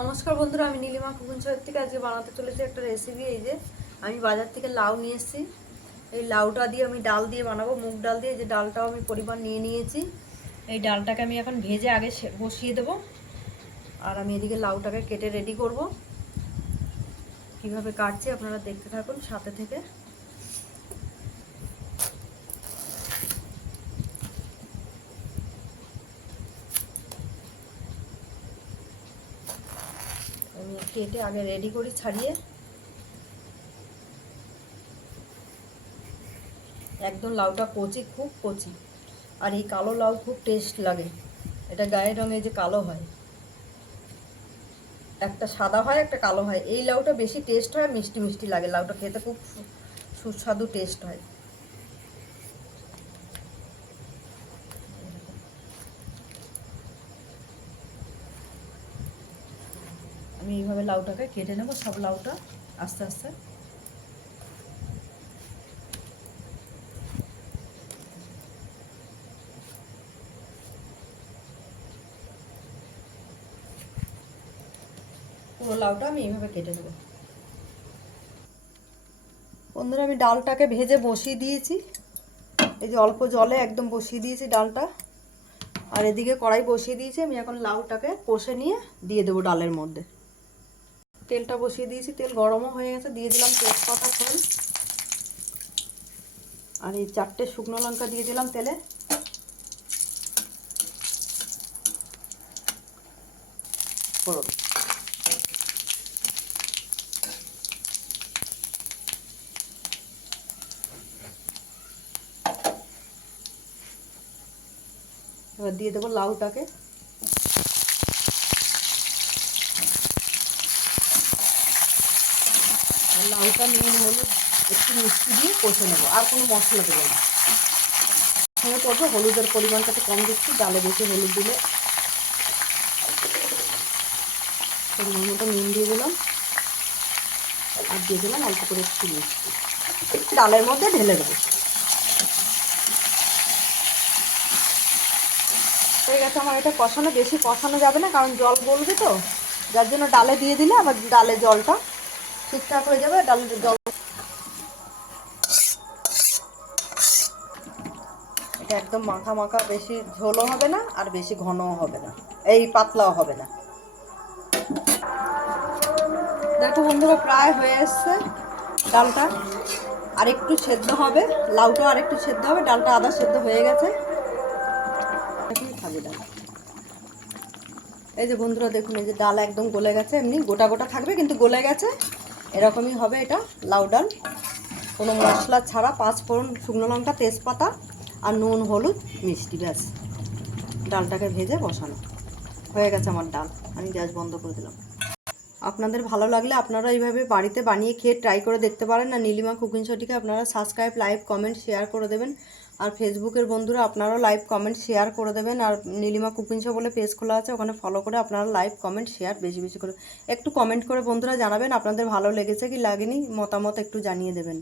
নমস্কার বন্ধুরা, আমি নীলিমা কুকিং শো থেকে আজকে বানাতে চলেছি একটা রেসিপি। এই যে আমি বাজার থেকে লাউ নিয়ে এসেছি। এই লাউটা দিয়ে আমি ডাল দিয়ে বানাবো, মুগ ডাল দিয়ে। যে ডালটাও আমি পরিমাণ নিয়ে নিয়েছি। এই ডালটাকে আমি এখন ভেজে আগে বসিয়ে দেবো, আর আমি এদিকে লাউটাকে কেটে রেডি করব। কিভাবে কাটছি আপনারা দেখতে থাকুন সাথে থেকে। আমি কেটে আগে রেডি করি ছাড়িয়ে। একদম লাউটা কচি, খুব কচি। আর এই কালো লাউ খুব টেস্ট লাগে। এটা গায়ের রঙে যে কালো হয়, একটা সাদা হয় একটা কালো হয়। এই লাউটা বেশি টেস্ট হয়, মিষ্টি মিষ্টি লাগে। লাউটা খেতে খুব সুস্বাদু টেস্ট হয়। আমি এইভাবে লাউটাকে কেটে নেব, সব লাউটা আস্তে আস্তে। পুরো লাউটা আমি এইভাবে কেটে নেব। বন্ধুরা, আমি ডালটাকে ভেজে বসিয়ে দিয়েছি। এই যে অল্প জলে একদম বসিয়ে দিয়েছি ডালটা। আর এদিকে কড়াই বসিয়ে দিয়েছি। আমি এখন লাউটাকে কষে নিয়ে দিয়ে দেবো ডালের মধ্যে। তেলটা বসিয়ে দিয়েছি, তেল গরমও হয়ে গেছে। দিয়ে দিলাম তেজপাতা, ফোড়ন, আর এই 4টে শুকনো লঙ্কা দিয়ে দিলাম তেলে। ফোড়ন, এবার দিয়ে দেবো লাউটাকে। আর লাউটা নুন হলুদ একটু মিষ্টি দিয়ে কষে নেবো, আর কোনো মশলা দেবো না। সঙ্গে করবো হলুদের পরিমাণটা একটু কম দিচ্ছি, ডালে বেশি হলুদ দিলে। পরিমাণ মতো নুন দিয়ে দিলাম, আর দিয়ে দিলাম অল্প করে একটু মিষ্টি। ডালের মধ্যে ঢেলে দেবো। হয়ে গেছে আমার এটা কষানো। বেশি কষানো যাবে না, কারণ জল বলবে তো, যার জন্য ডালে দিয়ে দিলে আবার ডালে জলটা ঠিকঠাক হয়ে যাবে। ডালের জল এটা একদম মাখা মাখা, বেশি ঝোলও হবে না আর বেশি ঘনও হবে না, এই পাতলাও হবে না। দেখো বন্ধুরা, প্রায় হয়ে এসছে ডালটা। আর একটু সেদ্ধ হবে, লাউটা আর একটু সেদ্ধ হবে। ডালটা আধা সেদ্ধ হয়ে গেছে। থাকবে ডাল। এই যে বন্ধুরা দেখুন, এই যে ডাল একদম গলে গেছে। এমনি গোটা গোটা থাকবে কিন্তু গলে গেছে। এরকমই হবে এটা লাউ ডাল, কোনো মশলা ছাড়া। 5 ফোড়ন, শুকনো লঙ্কা, তেজপাতা আর নুন হলুদ মিষ্টি, ব্যাস। ডালটাকে ভেজে বসানো হয়ে গেছে আমার ডাল। আমি গ্যাস বন্ধ করে দিলাম। আপনাদের ভালো লাগলে আপনারা এইভাবে বাড়িতে বানিয়ে খেয়ে ট্রাই করে দেখতে পারেন। না নীলিমা কুকিং শোটিকে আপনারা সাবস্ক্রাইব, লাইক, কমেন্ট, শেয়ার করে দেবেন। আর ফেসবুকের বন্ধুরা আপনারাও লাইক, কমেন্ট, শেয়ার করে দেবেন। আর নীলিমা কুকিং শো বলে পেজ খোলা আছে, ওখানে ফলো করে আপনারা লাইক, কমেন্ট, শেয়ার বেশি বেশি করে একটু কমেন্ট করে বন্ধুরা জানাবেন আপনাদের ভালো লেগেছে কি লাগেনি, মতামত একটু জানিয়ে দেবেন।